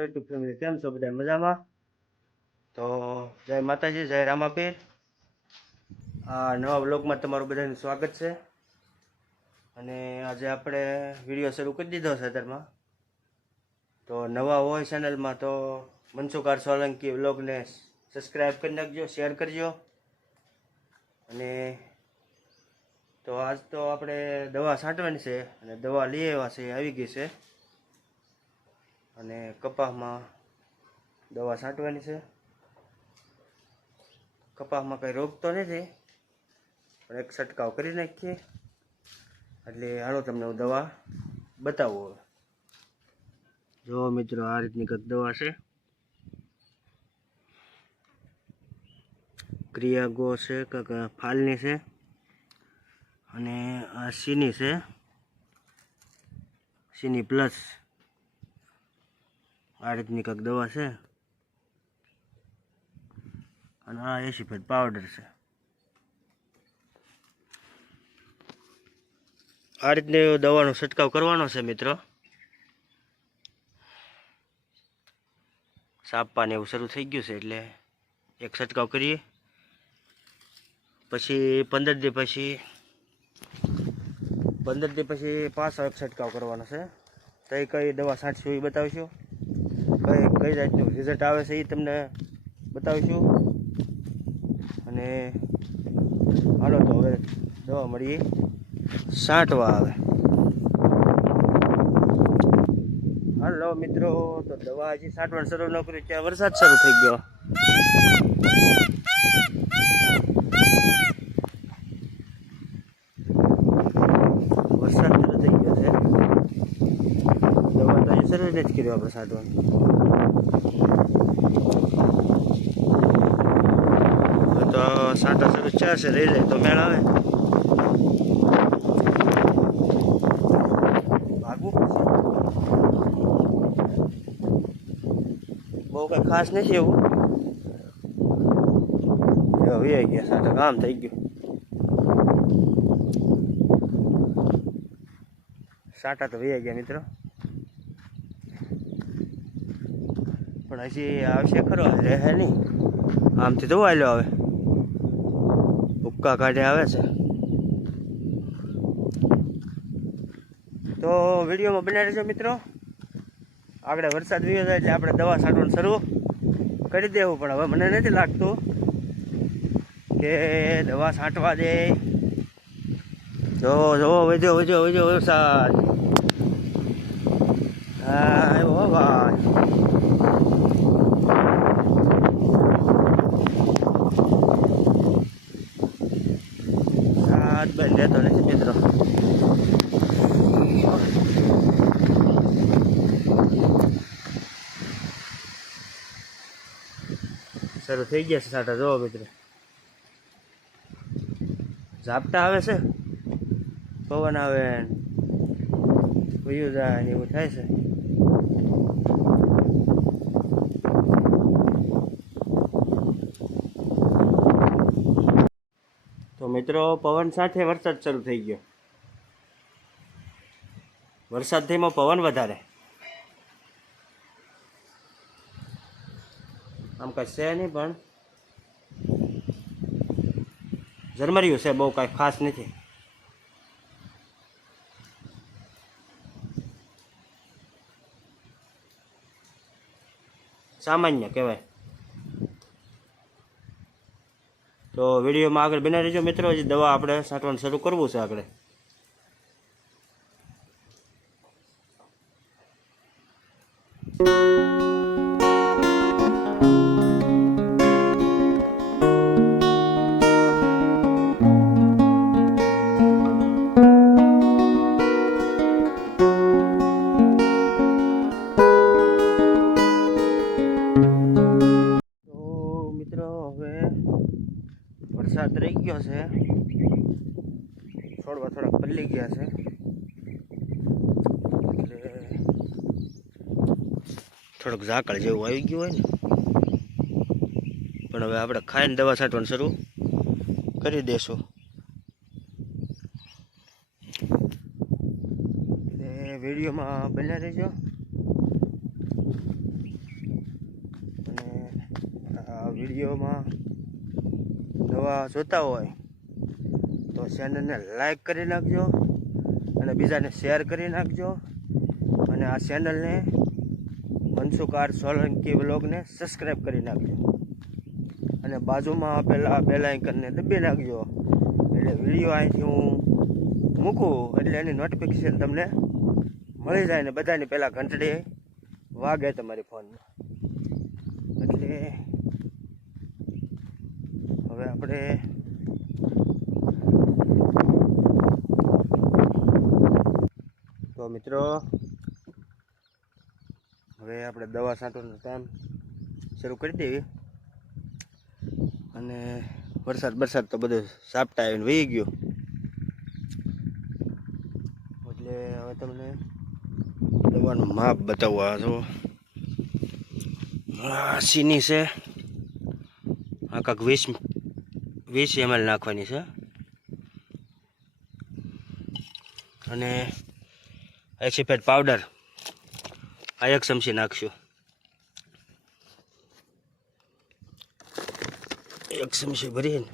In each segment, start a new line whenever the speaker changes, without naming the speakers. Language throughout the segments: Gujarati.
YouTube family. કેમ છો બધા મજામાં? તો જય માતાજી, જય રામાપીર. આ નવા બ્લોગમાં તમારું બધાનું સ્વાગત છે. અને આજે આપણે વીડિયો શરૂ કરી દીધો અત્યારમાં. તો નવા હોય ચેનલમાં તો મનસુખાર સોલંકી બ્લોગને સબસ્ક્રાઈબ કરી નાખજો, શેર કરજો. અને તો આજ તો આપણે દવા છાંટવાની છે અને દવા લઈ આવ્યા છે, આવી ગઈ છે. અને કપાસમાં દવા છાંટવાની છે. કપાસમાં કંઈ રોગ તો નથી, પણ એક છંટકાવ કરી નાખીએ. એટલે હાલો તમને હું દવા બતાવું હવે. જો મિત્રો આ રીતની કંઈક દવા છે. ક્રિયાગો છે કંઈક ફાલની છે અને આ સીની છે. સીની પ્લસ. આ રીતની કંઈક દવા છે. અને આ એસીફેટ પાવડર છે. આ રીતની દવાનો છંટકાવ કરવાનો છે મિત્રો. સાપવાને એવું શરૂ થઈ ગયું છે એટલે એક છંટકાવ કરીએ. પછી પંદર દી પછી, પંદર દી પછી પાછો એક છંટકાવ કરવાનો છે. તો એ કઈ દવા છાંટશું એ બતાવીશું? કઈ જાતનું રિઝલ્ટ આવે છે એ તમને બતાવીશું. અને હાલો તો હવે દવા મળીએ. છાંટવા આવે. હાલો મિત્રો, તો દવા હજી છાંટવાનું શરૂ ન કર્યું, ત્યાં વરસાદ શરૂ થઈ ગયો. વરસાદ શરૂ થઈ ગયો છે. દવા તો શરૂ જ કર્યું આપણે છાંટવાનું તો સાંટા શરૂ થયા છે, રહી જાય તો મેળ આવે. બહુ કઈ ખાસ નથી એવું. હવે ગયા સાંટા, કામ થઈ ગયું. સાંટા તો વહી ગયા મિત્રો. પણ હજી આવશે ખરો રહે નહીં. આમથી તો વાલ્યો આવે. ઉપકા કાઢે આવે છે. તો વિડીયોમાં બનાવી રહેજો મિત્રો. આગળ વરસાદ વિયો થાય એટલે આપણે દવા છાંટવાનું શરૂ કરી દેવું, પણ હવે મને નથી લાગતું કે દવા છાંટવા દે. જો જો વજો વજો વજો વરસાદ. હા, આવ્યો ભાઈ સાત બંધ રહેતો નથી મિત્રો શરૂ થઈ ગયા છે સાટા જોવો મિત્રો ઝાપટા આવે છે? પવન આવે વયું જાય એવું થાય છે? તો મિત્રો, પવન સાથે વરસાદ શરૂ થઈ ગયો. વરસાદ થઈમાં પવન વધારે. આમ કાંઈ છે નહીં, પણ ઝરમર્યું છે, બહુ કાંઈ ખાસ નથી. સામાન્ય કહેવાય. તો વિડીયોમાં આગળ બના રહેજો મિત્રો, હજી દવા આપણે છાંટવાનું શરૂ કરવું છે આગળ. ગયા છે. થોડોક ઝાકળ જેવું આવી ગયું હોય ને. પણ હવે આપણે ખાઈને દવા છાંટવાનું શરૂ કરી દેશું. એટલે વિડીયોમાં બન્યા રહેજો. અને આ વિડીયોમાં દવા જોતા હોય તો ચેનલને લાઈક કરી નાખજો. અને બીજાને શેર કરી નાખજો. અને આ ચેનલને મનસુકાર સોલંકી વ્લોગને સબસ્ક્રાઈબ કરી નાખજો. અને બાજુમાં આપેલા બેલ આઇકનને દબી નાખજો. એટલે વીડિયો અહીંથી હું મૂકું, એટલે એની નોટિફિકેશન તમને મળી જાય ને બધાની પહેલાં ઘંટડી વાગે તમારી ફોનમાં એટલે હવે આપણે મિત્રો. હવે આપણે દવા છાંટવાનો ટાઈમ શરૂ કરી દેવી. અને વરસાદ વરસાદ તો બધું સાપટા આવીને વહી ગયો. એટલે હવે તમને દવાનું માપ બતાવવા છો સીની છે. આ કાંક વીસ વીસ એમએલ નાખવાની છે. અને એસીપેટ પાવડર. આ એક ચમચી નાખશું. એક ચમચી ભરીને.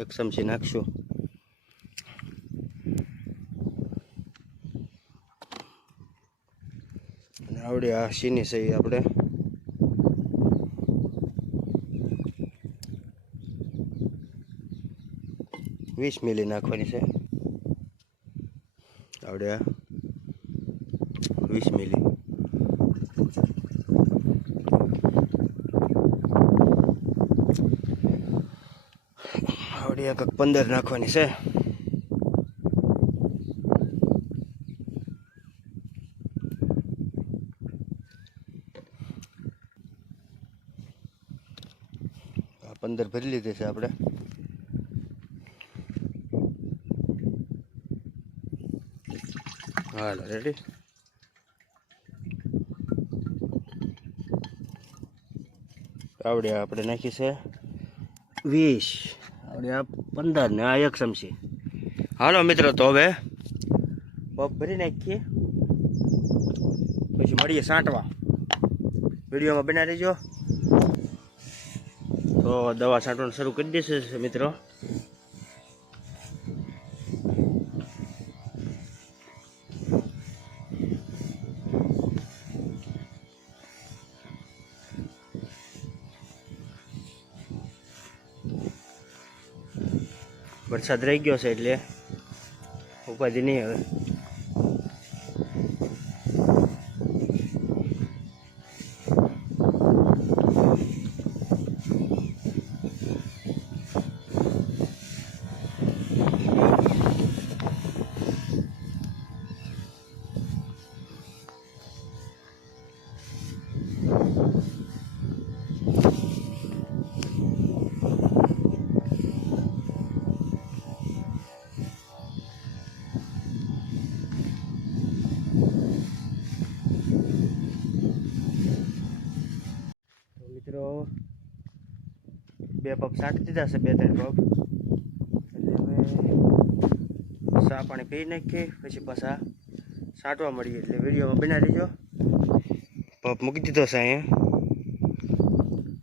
એક ચમચી નાખશું. આવડે આ સીની સહી આપણે. વીસ મિલી નાખવાની છે. આવડે વીસ મિલી. આવડે કંઈક પંદર નાખવાની છે. પંદર ભરી લીધી છે આપણે. હાલો રેડી આવડે આપણે નાખી છે વીસ. આવડે આ પંદર ને આ એક ચમચી હાલો મિત્રો, તો હવે પગ ભરી નાખીએ. પછી મળીએ સાંટવા. વિડીયોમાં બના રહેજો. તો દવા છાંટવાનું શરૂ કરી દેશે મિત્રો. વરસાદ રહી ગયો છે એટલે ઉપાધિ નહીં હવે બે પગ સાંટી દીધા છે બે ત્રણ પગ. એટલે ચા પાણી પી નાખીએ, પછી પાછા સાંટવા મળીએ. એટલે વિડીયોમાં બના દેજો પપ મૂકી દીધો છે અહીંયા.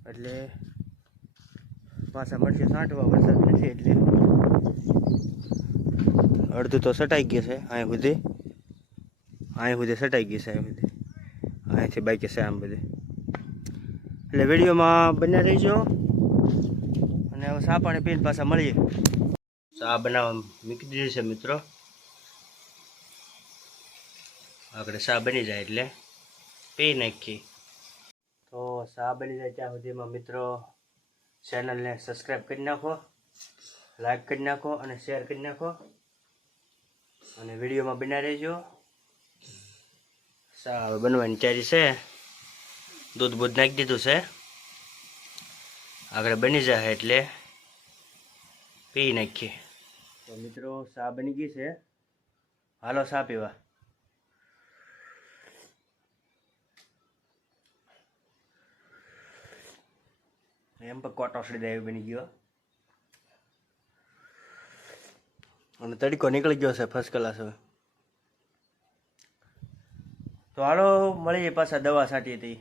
એટલે પાછા મળશે સાંટવા વરસાદ નથી એટલે. અડધું તો સટાઈ ગયું છે અહીંયા સુધી. અહીંયા સુધી સટાઈ ગયું છે અહીંયા સુધી. અહીંયાથી બાઈકે છે આમ બધે. એટલે વિડીયોમાં બન્યા રહીજો. અને હવે ચા પાણી પીને પાછા મળીએ. ચા બનાવવા મૂકી દીધી છે મિત્રો. આપણે ચા બની જાય એટલે પી નાખીએ. તો ચા બની જાય ત્યાં સુધીમાં મિત્રો ચેનલને સબસ્ક્રાઈબ કરી નાખો, લાઈક કરી નાખો અને શેર કરી નાખો. અને વિડીયોમાં બના રહેજો. ચા હવે બનવાની તૈયારી છે. દૂધ બૂધ નાખી દીધું છે. આગળ બની જાય એટલે પી નાખીએ. તો મિત્રો ચા બની ગઈ છે? હાલો ચા પીવા. એમ પણ કોટોસડી દેવી બની ગયો અને તડકો નીકળી ગયો છે ફર્સ્ટ ક્લાસ હવે. તો હાલો મળીએ પાછા દવા છાંટી હતી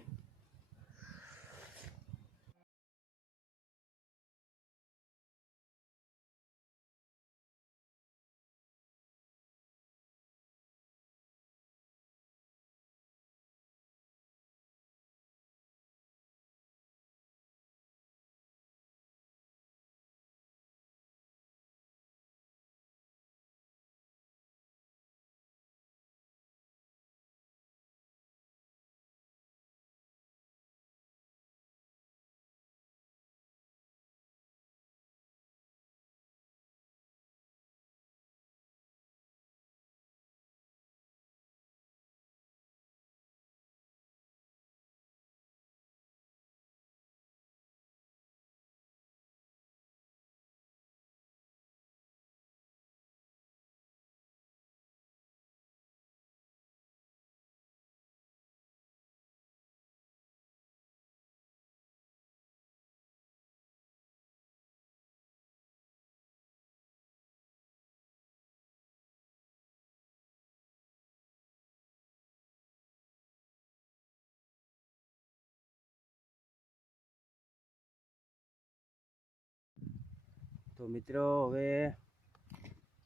તો મિત્રો, હવે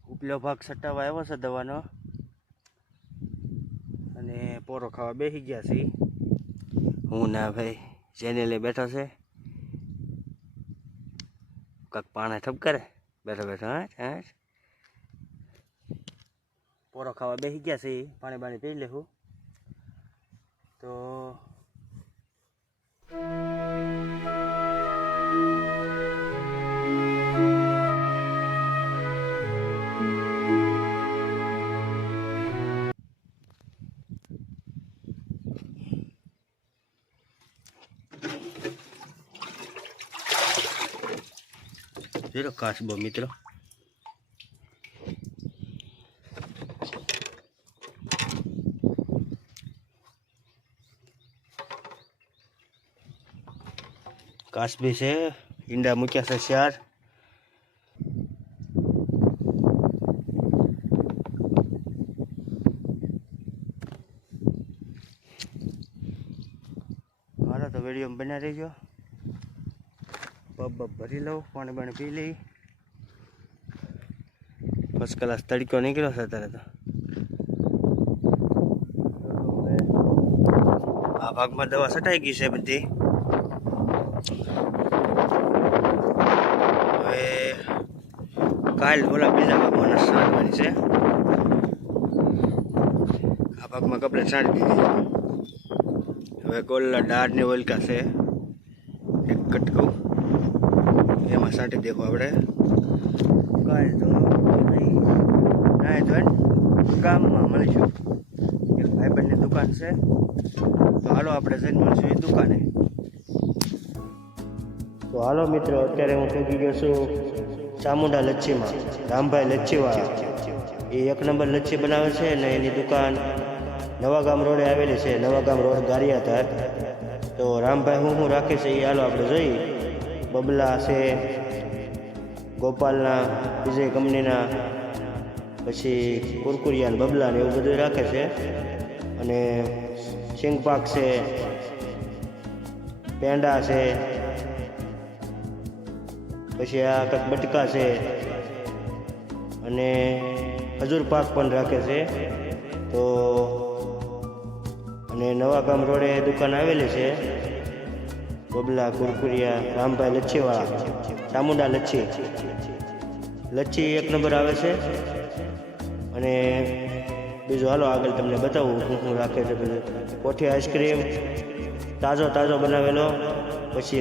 ઉપલો ભાગ સટાવવા આવ્યો છે દવાનો. અને પોરો ખાવા બેસી ગયા છે. હું ના ભાઈ ચેનલે બેઠો છે. કાંક પાણે ઠપ કરે. બેઠો બેઠો હા હા પોરો ખાવા બેસી ગયા છે. પાણી બાણી પી લેવું તો જોઈ કાસબો મિત્રો કાસબી છે ઈંડા મૂક્યા છે ચાર હાલો તો વીડિયો બના રહીજો પબ બબ ભરી લઉં, પાણી બાણી પી લઈ. ફર્સ્ટ ક્લાસ તડકો નીકળ્યો છે અત્યારે તો. આ ભાગમાં દવા છટાઈ ગઈ છે બધી. હવે કાલ ઓલા બીજા ભાગમાં છાંટવાની છે. આ ભાગમાં કપડે છાંટી દીધી. હવે ગોલ્લા ડાળની ઓલકા છે. એક કટકું છાંટી દેવું આપણે. કાંઈ તો ગામમાં મળીશું એક ભાઈબંધની દુકાન છે. તો હાલો આપણે જઈને મળશું એ દુકાને. તો હાલો મિત્રો, અત્યારે હું પહોંચી ગયો છું ચામુંડા લચ્છીમાં. રામભાઈ લચ્છીવાળા. એ એક નંબર લચ્છી બનાવે છે ને એની દુકાન નવાગામ રોડે આવેલી છે. નવાગામ રોડ ગારિયાધાર. તો રામભાઈ હું હું રાખે છે એ હાલો આપણે જોઈએ. બબલા છે ગોપાલના, વિજય કંપનીના, પછી કુરકુરિયા ને બબલા ને એવું બધું રાખે છે. અને સિંગપાક છે, પેંડા છે, પછી આ કંઈક બટકા છે, અને ખજૂર પાક પણ રાખે છે. તો અને નવા ગામ રોડે દુકાન આવેલી છે. બબલા, કુરકુરિયા, રામભાઈ લચ્છીવાળા. ચામુંડા લચ્છી. લચ્છી એક નંબર આવે છે. અને બીજું હાલો આગળ તમને બતાવું હું હું રાખે છે કોઠી આઈસ્ક્રીમ તાજો તાજો બનાવેલો, પછી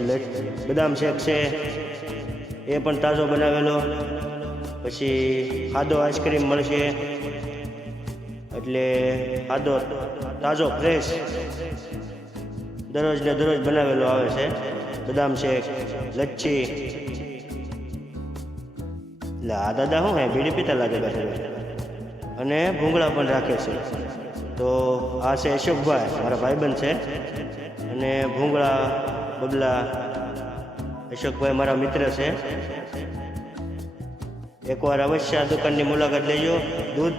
બદામ શેક છે, એ પણ તાજો બનાવેલો, પછી ખાધો આઈસ્ક્રીમ મળશે. એટલે ખાધો તાજો, ફ્રેશ. દરરોજ ને દરરોજ બનાવેલો આવે છે. બદામ શેક, લચ્છી. એટલે આ દાદા શું હે, બીડી પીતા લાગે બેઠા. અને ભૂંગળા પણ રાખે છે. તો આ છે અશોકભાઈ, મારા ભાઈબંધ છે. અને ભૂંગળા, બબલા, અશોકભાઈ મારા મિત્ર છે. એકવાર અવશ્ય આ દુકાનની મુલાકાત લેજો. દૂધ,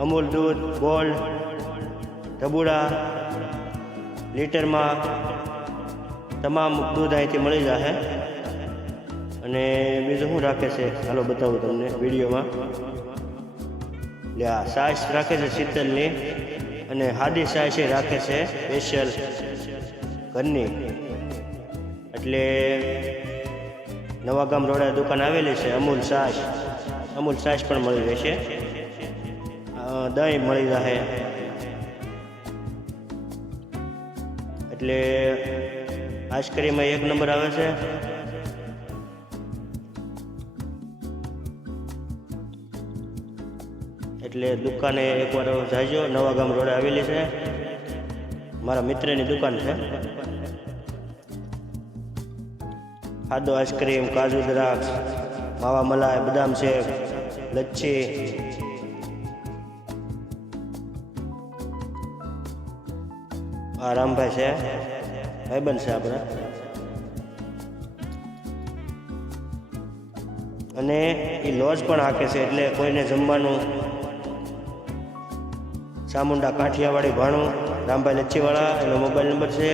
અમૂલ દૂધ ગોલ્ડ ઢબુડા, લીટરમાં તમામ દૂધ અહીંથી મળી જશે અને બીજું શું રાખે છે? હાલો બતાવું તમને વિડીયોમાં. એટલે આ સાઈઝ રાખે છે શીતલની અને હાદી સાઈઝ એ રાખે છે સ્પેશિયલ ઘરની. એટલે નવાગામ રોડા દુકાન આવેલી છે, અમૂલ સાસ. અમૂલ સાસ પણ મળી રહેશે. દહીં મળી રહે. એટલે આઈસ્ક્રીમમાં એક નંબર આવે છે. એટલે દુકાને એકવાર જાજો. નવા ગામ રોડે આવેલી છે. મારા મિત્રની દુકાન છે. ખાધો આઈસ્ક્રીમ, કાજુ દ્રાક્ષ, માવા મલાઈ, બદામ શેક, લચ્છી. આ રામભાઈ છે. ભાઈબંધ છે આપણા. અને એ લોજ પણ હાકે છે, એટલે કોઈને જમવાનું ચામુંડા કાઠિયાવાડી ભાણું, રામભાઈ લચ્છીવાળા, એનો મોબાઈલ નંબર છે.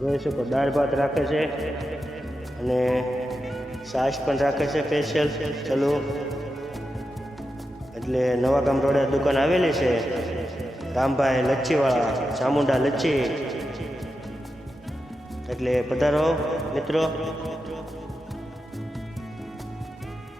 જોઈ શકો, દાળ ભાત રાખે છે અને સાસ પણ રાખે છે સ્પેશિયલ ચલો. એટલે નવા ગામ રોડે દુકાન આવેલી છે. રામભાઈ લચ્છીવાળા, ચામુંડા લચ્છી. એટલે પધારો, મિત્રો.